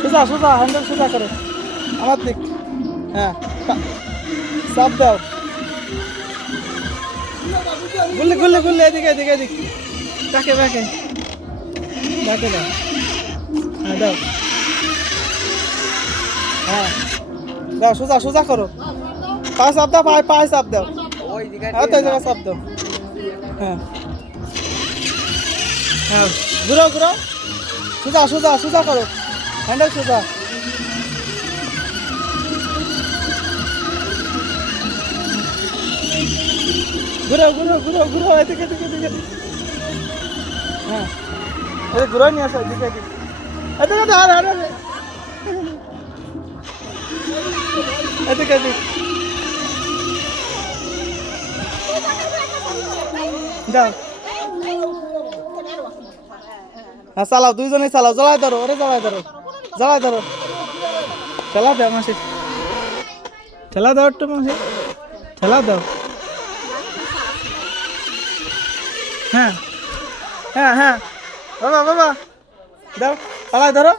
সোজা সোজা হ্যান্ডেল সোজা করো আমার দিক হ্যাঁ চাপ দাও গুল্লি গুল্লি গুল্লি এদিকে এদিকে এদিক ব্যাকে ব্যাকে ব্যাকে দাও হ্যাঁ দাও হ্যাঁ দাও সোজা সোজা করো পায়ে চাপ দাও পায়ে চাপ দাও হ্যাঁ তো এই জায়গায় চাপ দাও হ্যাঁ হ্যাঁ ঘুরো ঘুরো সোজা সোজা সোজা করো হ্যান্ডেল সোজা ঘুরো ঘুরো ঘুরো ঘুরো এদিকে এদিকে এদিকে হ্যাঁ এই ঘুরো নিয়ে আসো এদিকে এদিকে এদিকে আর আর এদিকে এদিকে যাও হ্যাঁ চালাও দুইজনেই চালাও জ্বালাই ধরো ওরে জ্বালাই ধরো জ্বালাই ধরো ঠেলা দাও মাসি ঠেলা দাও একটু মাসি ঠেলা দাও হ্যাঁ হ্যাঁ হ্যাঁ বাবা বাবা দাও চালাই ধরো